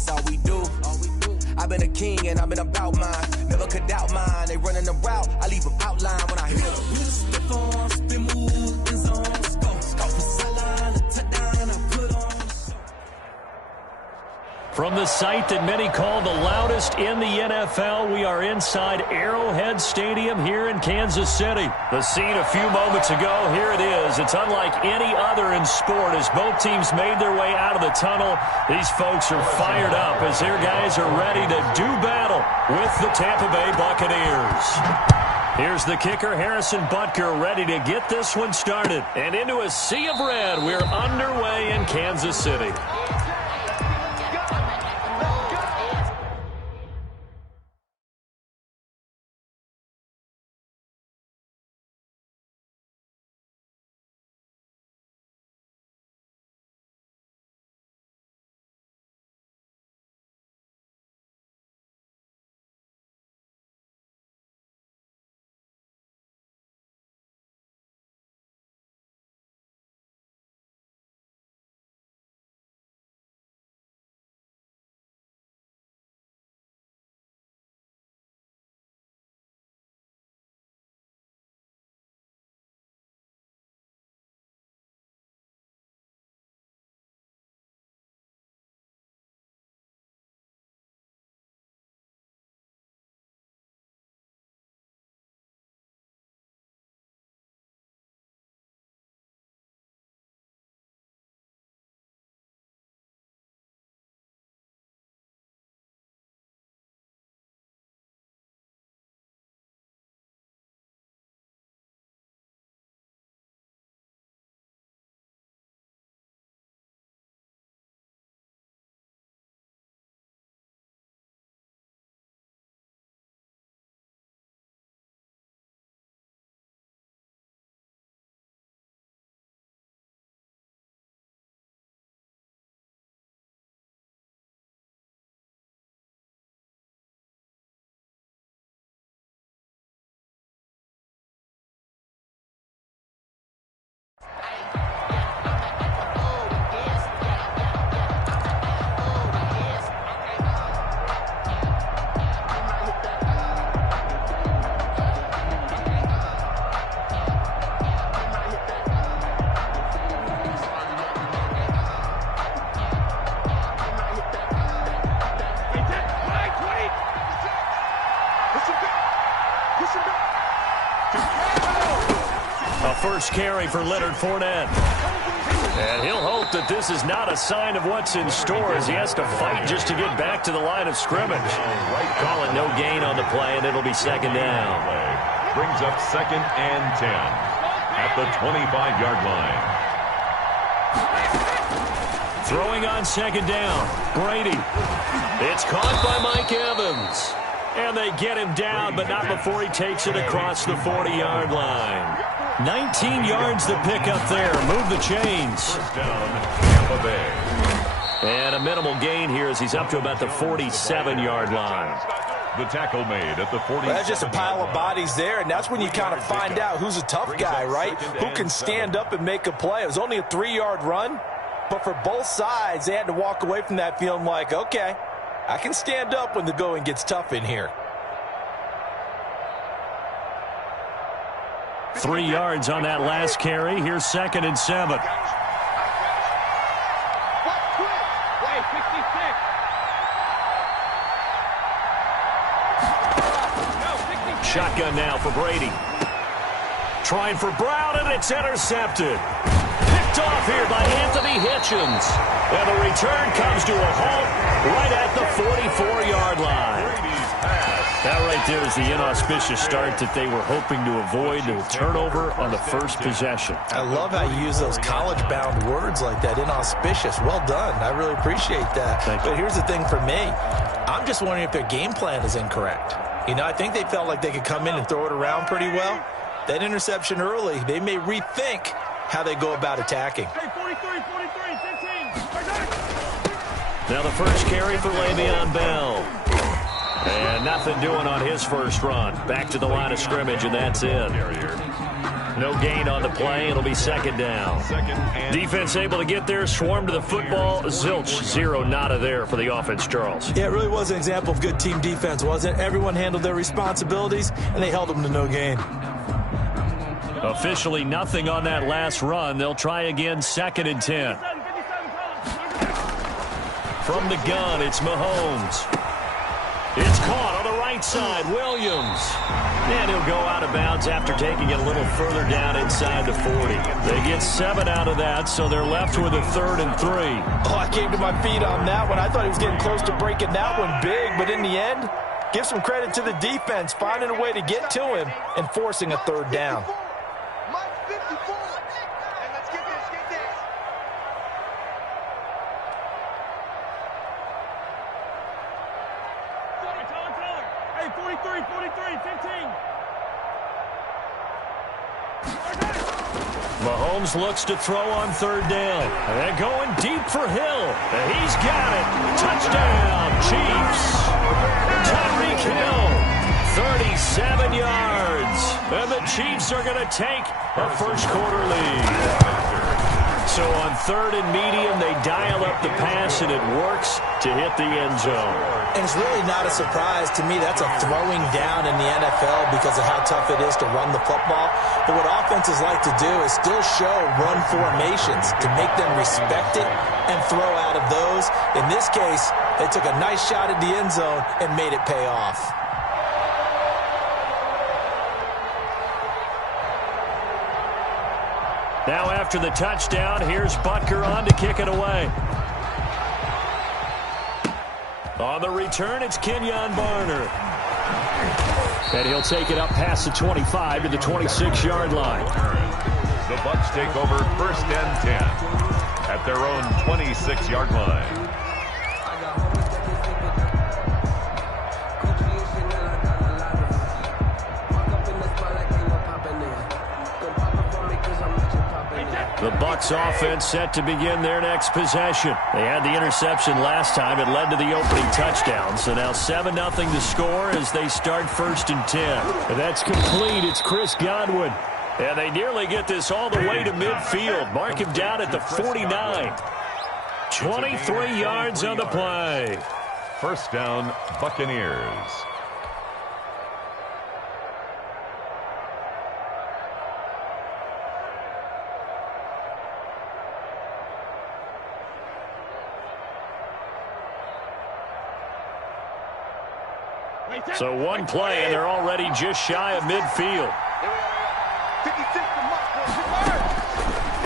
that's all we do. I've been a king and I've been about mine. Never could doubt mine. They running the route, I leave them outline when I hit them. Stiff on, spin move, in zone, scope for sideline, a touchdown, I put on. From the site that many call the loudest in the NFL, we are inside Arrowhead Stadium here in Kansas City. The scene a few moments ago, here it is. It's unlike any other in sport as both teams made their way out of the tunnel. These folks are fired up as their guys are ready to do battle with the Tampa Bay Buccaneers. Here's the kicker, Harrison Butker, ready to get this one started. And into a sea of red, we're underway in Kansas City. A first carry for Leonard Fournette. And he'll hope that this is not a sign of what's in store as he has to fight just to get back to the line of scrimmage. Call it no gain on the play, and it'll be second down. Brings up 2nd and 10 at the 25-yard line. Throwing on second down, Brady. It's caught by Mike Evans. And they get him down, but not before he takes it across the 40-yard line. 19 yards to pick up there. Move the chains. First down, Tampa Bay. And a minimal gain here as he's up to about the 47-yard line. The tackle made at the 40. That's just a pile of bodies there, and that's when you kind of find out who's a tough guy, right? Who can stand up and make a play. It was only a 3-yard run, but for both sides, they had to walk away from that feeling like, okay, I can stand up when the going gets tough in here. 3 yards on that last carry. Here's 2nd and 7. Shotgun now for Brady. Trying for Brown, and it's intercepted. Picked off here by Anthony Hitchens. And the return comes to a halt right at the 44-yard line. That right there is the inauspicious start that they were hoping to avoid, the turnover on the first possession. I love how you use those college-bound words like that, inauspicious. Well done. I really appreciate that. But here's the thing for me. I'm just wondering if their game plan is incorrect. You know, I think they felt like they could come in and throw it around pretty well. That interception early, they may rethink how they go about attacking. Now the first carry for Le'Veon Bell. And nothing doing on his first run. Back to the line of scrimmage, and that's it. No gain on the play. It'll be second down. Defense able to get there, swarm to the football. Zilch, 0 nada there for the offense, Charles. Yeah, it really was an example of good team defense, wasn't it? Everyone handled their responsibilities, and they held them to no gain. Officially nothing on that last run. They'll try again, 2nd and 10. From the gun, it's Mahomes. It's caught on the right side, Williams. And he'll go out of bounds after taking it a little further down inside the 40. They get 7 out of that, so they're left with a 3rd and 3. Oh, I came to my feet on that one. I thought he was getting close to breaking that one big, but in the end, give some credit to the defense, finding a way to get to him and forcing a 3rd down. Mahomes looks to throw on 3rd down. And going deep for Hill. And he's got it. Touchdown, Chiefs. Tyreek Hill, 37 yards. And the Chiefs are going to take a first-quarter lead. So on 3rd and medium, they dial up the pass, and it works to hit the end zone. And it's really not a surprise to me. That's a throwing down in the NFL because of how tough it is to run the football. But what offenses like to do is still show run formations to make them respect it and throw out of those. In this case, they took a nice shot at the end zone and made it pay off. Now after the touchdown, here's Butker on to kick it away. On the return, it's Kenyon Barner. And he'll take it up past the 25 to the 26-yard line. The Bucs take over 1st and 10 at their own 26-yard line. The Bucs offense set to begin their next possession. They had the interception last time. It led to the opening touchdown. So now 7-0 to score as they start 1st and 10. And that's complete. It's Chris Godwin. And they nearly get this all the way to midfield. Mark him down at the 49. 23 yards on the play. 1st down, Buccaneers. So one play, and they're already just shy of midfield.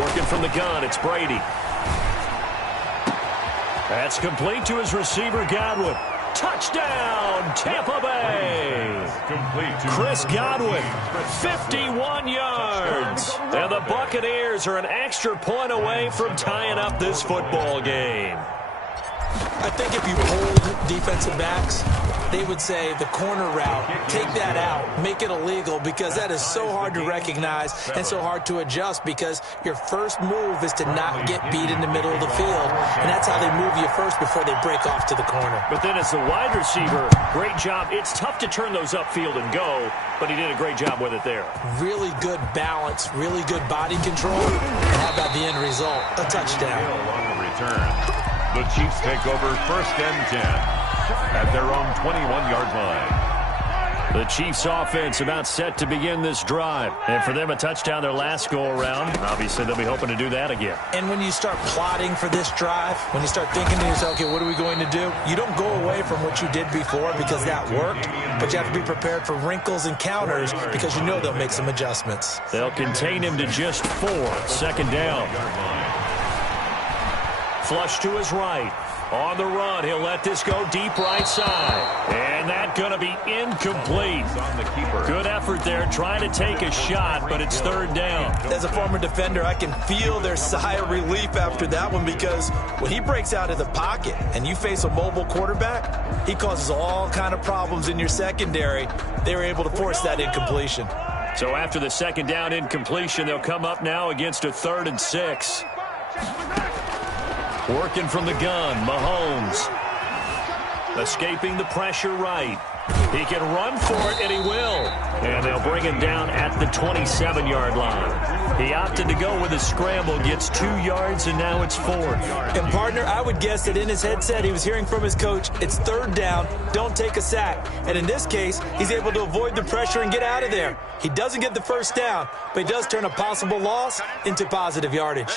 Working from the gun, it's Brady. That's complete to his receiver, Godwin. Touchdown, Tampa Bay. Chris Godwin, 51 yards. And the Buccaneers are an extra point away from tying up this football game. I think if you hold defensive backs, they would say the corner route, take that out, make it illegal, because that is so hard to recognize and so hard to adjust, because your first move is to not get beat in the middle of the field, and that's how they move you first before they break off to the corner. But then as the wide receiver, great job. It's tough to turn those upfield and go, but he did a great job with it there. Really good balance, really good body control, and how about the end result? A touchdown. On the return. The Chiefs take over 1st and 10 at their own 21-yard line. The Chiefs offense about set to begin this drive. And for them, a touchdown their last go-around. Obviously, they'll be hoping to do that again. And when you start plotting for this drive, when you start thinking to yourself, okay, what are we going to do? You don't go away from what you did before because that worked, but you have to be prepared for wrinkles and counters because you know they'll make some adjustments. They'll contain him to just 4. 2nd down. Flush to his right. On the run, he'll let this go deep right side. And that's going to be incomplete. Good effort there, trying to take a shot, but it's 3rd down. As a former defender, I can feel their sigh of relief after that one, because when he breaks out of the pocket and you face a mobile quarterback, he causes all kind of problems in your secondary. They were able to force that incompletion. So after the 2nd down incompletion, they'll come up now against a 3rd and 6. Working from the gun, Mahomes. Escaping the pressure right. He can run for it, and he will. And they'll bring him down at the 27-yard line. He opted to go with a scramble, gets 2 yards, and now it's 4th. And, partner, I would guess that in his headset he was hearing from his coach, it's 3rd down, don't take a sack. And in this case, he's able to avoid the pressure and get out of there. He doesn't get the 1st down, but he does turn a possible loss into positive yardage.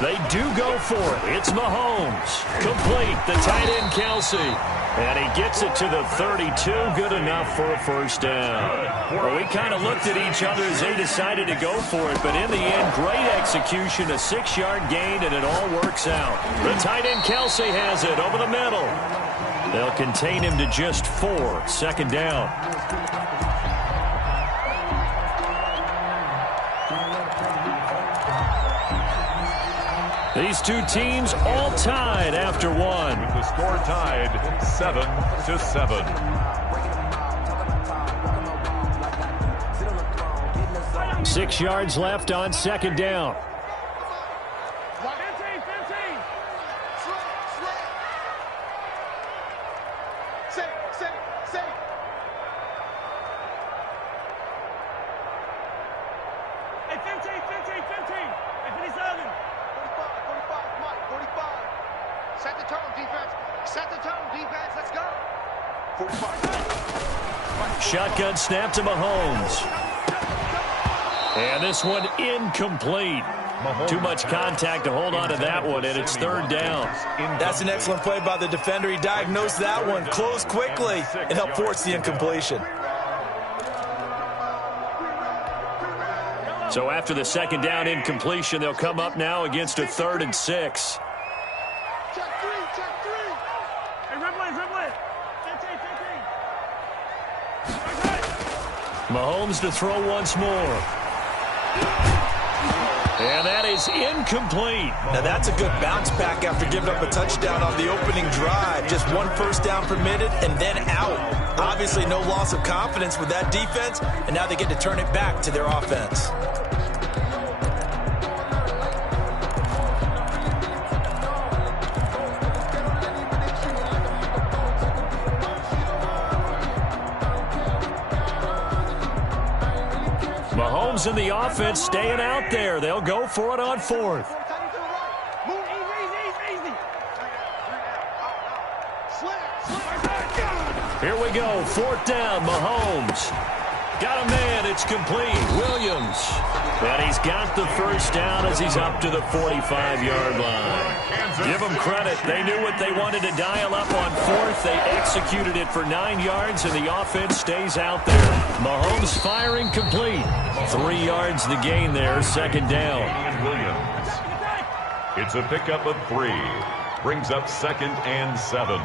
They do go for it. It's Mahomes. Complete. The tight end, Kelce. And he gets it to the 32. Good enough for a 1st down. Well, we kind of looked at each other as they decided to go for it. But in the end, great execution, a 6-yard gain, and it all works out. The tight end, Kelce, has it over the middle. They'll contain him to just 4. 2nd down. These two teams all tied after 1. With the score tied 7-7. 6 yards left on 2nd down. Shotgun snap to Mahomes. And this one incomplete. Too much contact to hold on to that one, and it's 3rd down. That's an excellent play by the defender. He diagnosed that one, closed quickly, and helped force the incompletion. So after the 2nd down incompletion, they'll come up now against a 3rd and 6. Mahomes to throw once more. And that is incomplete. Now that's a good bounce back after giving up a touchdown on the opening drive. Just 1 1st down permitted and then out. Obviously no loss of confidence with that defense, and now they get to turn it back to their offense. Mahomes and the offense staying out there. They'll go for it on 4th. Here we go. 4th down. Mahomes. Got a man. It's complete. Williams. And he's got the 1st down as he's up to the 45-yard line. Give them credit. They knew what they wanted to dial up on 4th. They executed it for 9 yards, and the offense stays out there. Mahomes firing complete. 3 yards the gain there, 2nd down. Williams. It's a pickup of 3. Brings up 2nd and 7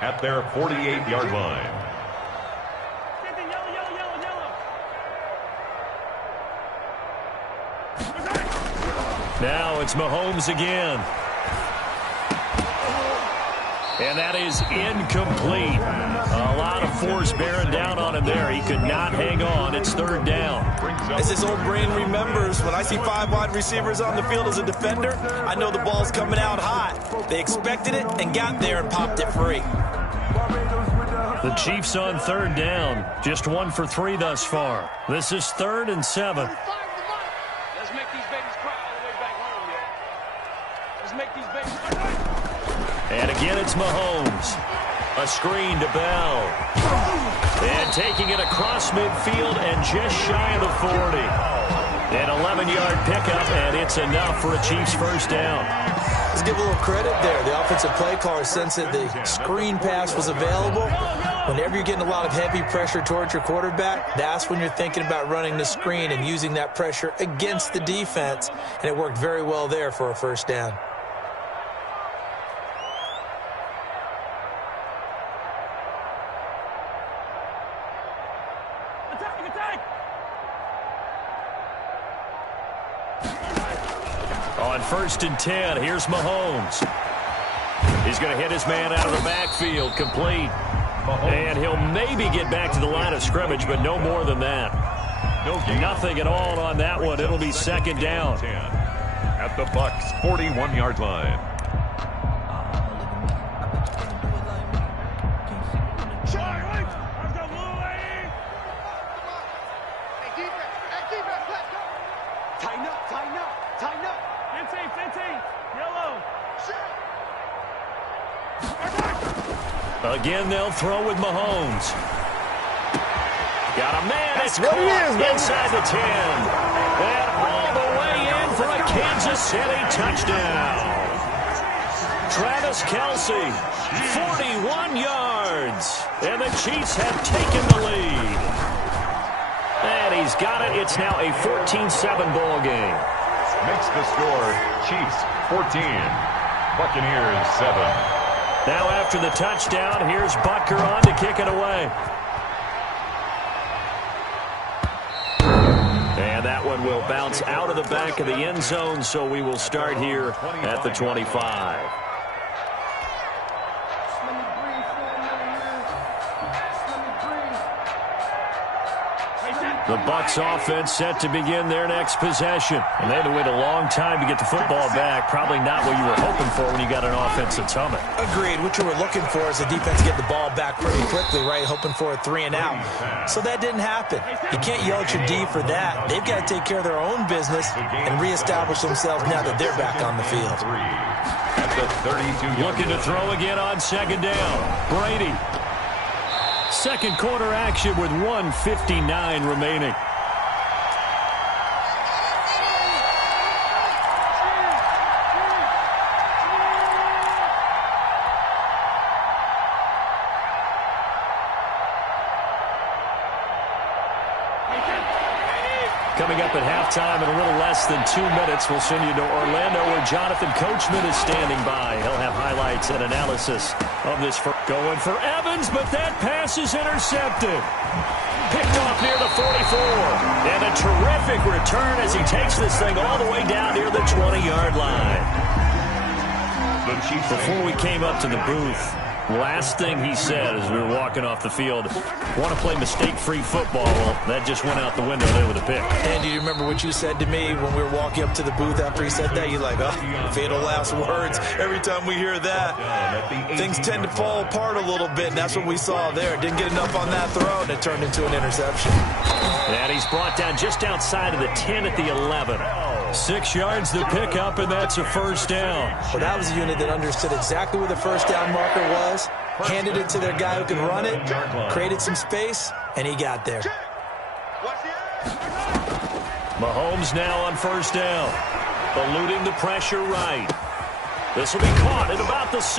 at their 48-yard line. Now it's Mahomes again. And that is incomplete. A lot of force bearing down on him there. He could not hang on. It's 3rd down. As his old brain remembers, when I see 5 wide receivers on the field as a defender, I know the ball's coming out hot. They expected it and got there and popped it free. The Chiefs on 3rd down. Just 1 for 3 thus far. This is 3rd and 7. Let's make these babies cry all the way back home, yeah. Let's make these babies cry. And again, it's Mahomes. A screen to Bell. And taking it across midfield and just shy of the 40. An 11-yard pickup, and it's enough for a Chiefs 1st down. Let's give a little credit there. The offensive play caller sensed that the screen pass was available. Whenever you're getting a lot of heavy pressure towards your quarterback, that's when you're thinking about running the screen and using that pressure against the defense. And it worked very well there for a 1st down. On 1st and 10, here's Mahomes. He's going to hit his man out of the backfield, complete. And he'll maybe get back to the line of scrimmage, but no more than that. Nothing at all on that one. It'll be 2nd down. At the Bucs' 41-yard line. Again, they'll throw with Mahomes. Got a man. It's what it is, baby. Inside the 10. And all the way in for a Kansas City touchdown. Travis Kelce, 41 yards. And the Chiefs have taken the lead. And he's got it. It's now a 14-7 ball game. Makes the score Chiefs 14, Buccaneers 7. Now after the touchdown, here's Butker on to kick it away. And that one will bounce out of the back of the end zone, so we will start here at the 25. The Bucs offense set to begin their next possession. And they had to wait a long time to get the football back. Probably not what you were hoping for when you got an offense that's humming. Agreed. What you were looking for is the defense get the ball back pretty quickly, right? Hoping for a 3 and out. So that didn't happen. You can't yell at your D for that. They've got to take care of their own business and reestablish themselves now that they're back on the field. At the 32. Looking to throw again on second down. Brady. Second quarter action with 1:59 remaining. Coming up at halftime in a little less than 2 minutes, we'll send you to Orlando where Jonathan Coachman is standing by. He'll have highlights and analysis of this. Going for Evans, but that pass is intercepted. Picked off near the 44. And a terrific return as he takes this thing all the way down near the 20-yard line. Before we came up to the booth, last thing he said as we were walking off the field, want to play mistake-free football. Well, that just went out the window there with a pick. And do you remember what you said to me when we were walking up to the booth after he said that? You're like, oh, fatal last words. Every time we hear that, things tend to fall apart a little bit, and that's what we saw there. Didn't get enough on that throw, and it turned into an interception. And he's brought down just outside of the 10 at the 11. 6 yards the pickup, and that's a first down. Well, that was a unit that understood exactly where the first down marker was, handed it to their guy who could run it, created some space, and he got there. Mahomes now on first down, eluding the pressure right. This will be caught at about the 6.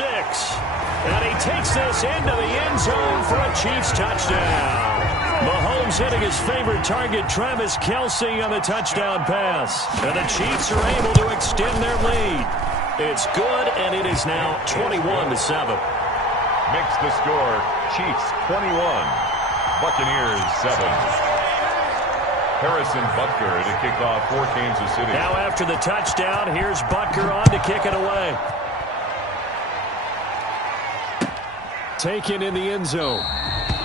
And he takes this into the end zone for a Chiefs touchdown. Mahomes hitting his favorite target, Travis Kelce, on the touchdown pass. And the Chiefs are able to extend their lead. It's good, and it is now 21-7. Makes the score Chiefs 21, Buccaneers 7. Harrison Butker to kick off for Kansas City. Now after the touchdown, here's Butker on to kick it away. Taken in the end zone.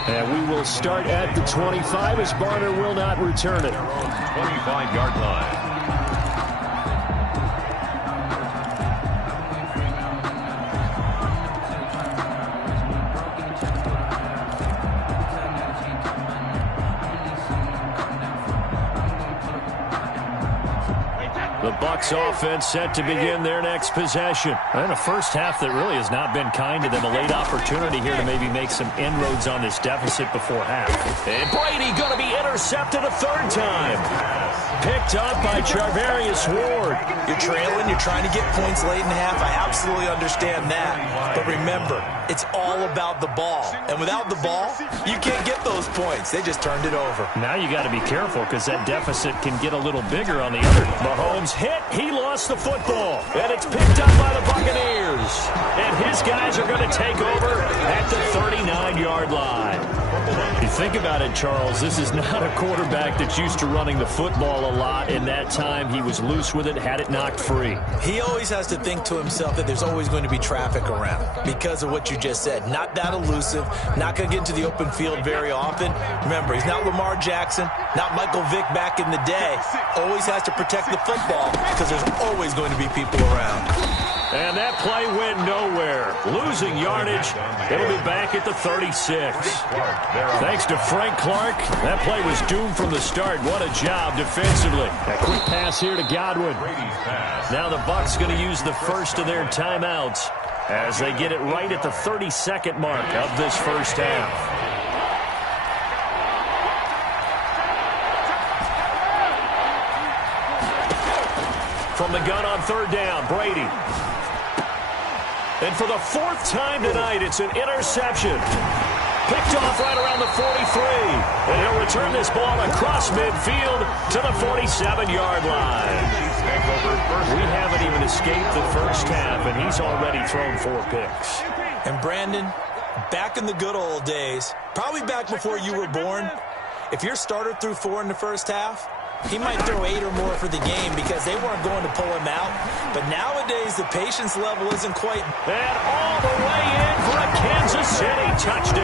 And we will start at the 25 as Barner will not return it. 25-yard line. The Bucs offense set to begin their next possession. And a first half that really has not been kind to them. A late opportunity here to maybe make some inroads on this deficit before half. And Brady going to be intercepted a third time. Picked up by Charvarius Ward. You're trailing. You're trying to get points late in half. I absolutely understand that. But remember, it's all about the ball. And without the ball, you can't get those points. They just turned it over. Now you got to be careful because that deficit can get a little bigger on the other. Mahomes hit. He lost the football. And it's picked up by the Buccaneers. And his guys are going to take over at the 39-yard line. You think about it, Charles, this is not a quarterback that's used to running the football a lot. In that time, he was loose with it, had it knocked free. He always has to think to himself that there's always going to be traffic around because of what you just said. Not that elusive, not going to get into the open field very often. Remember, he's not Lamar Jackson, not Michael Vick back in the day. Always has to protect the football because there's always going to be people around. And that play went nowhere. Losing yardage. It'll be back at the 36. Thanks to Frank Clark, that play was doomed from the start. What a job defensively. A quick pass here to Godwin. Now the Bucs going to use the first of their timeouts. as they get it right at the 32nd mark of this first half. From the gun on third down, Brady. And for the fourth time tonight, it's an interception. Picked off right around the 43. And he'll return this ball across midfield to the 47-yard line. We haven't even escaped the first half, and he's already thrown 4 picks. And Brandon, back in the good old days, probably back before you were born, if your starter threw 4 in the first half, he might throw 8 or more for the game because they weren't going to pull him out. But nowadays, the patience level isn't quite. And all the way in for a Kansas City touchdown.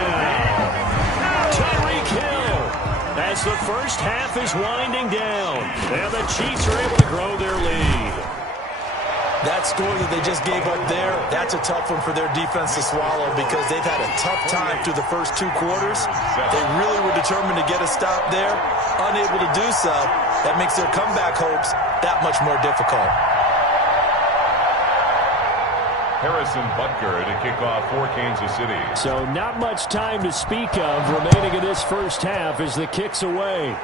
Tyreek Hill as the first half is winding down. And the Chiefs are able to grow their lead. That score that they just gave up there, that's a tough one for their defense to swallow because they've had a tough time through the first 2 quarters. They really were determined to get a stop there, unable to do so. That makes their comeback hopes that much more difficult. Harrison Butker to kick off for Kansas City. So not much time to speak of remaining in this first half as the kick's away.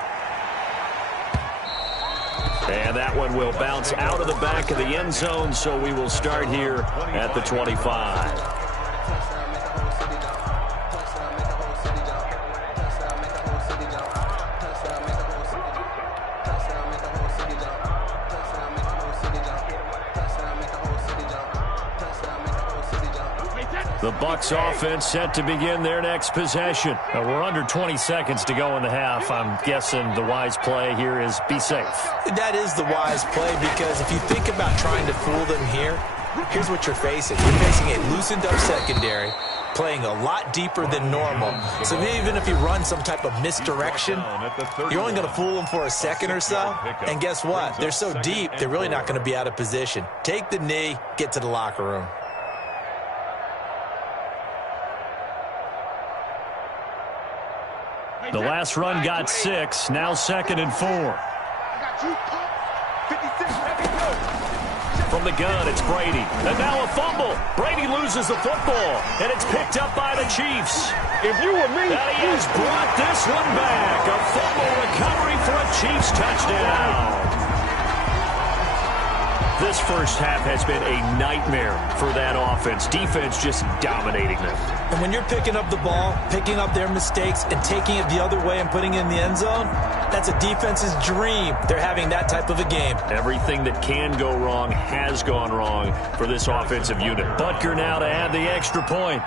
And that one will bounce out of the back of the end zone, so we will start here at the 25. The Bucs offense set to begin their next possession. Now, we're under 20 seconds to go in the half. I'm guessing the wise play here is be safe. That is the wise play because if you think about trying to fool them here, here's what you're facing. You're facing a loosened up secondary, playing a lot deeper than normal. So even if you run some type of misdirection, you're only going to fool them for a second or so. And guess what? They're so deep, they're really not going to be out of position. Take the knee, get to the locker room. The last run got 6, now 2nd and 4. From the gun, it's Brady. And now a fumble. Brady loses the football, and it's picked up by the Chiefs. If you were me, and he has brought this one back. A fumble recovery for a Chiefs touchdown. This first half has been a nightmare for that offense. Defense just dominating them. And when you're picking up the ball, picking up their mistakes, and taking it the other way and putting it in the end zone, that's a defense's dream. They're having that type of a game. Everything that can go wrong has gone wrong for this offensive unit. Butker now to add the extra point.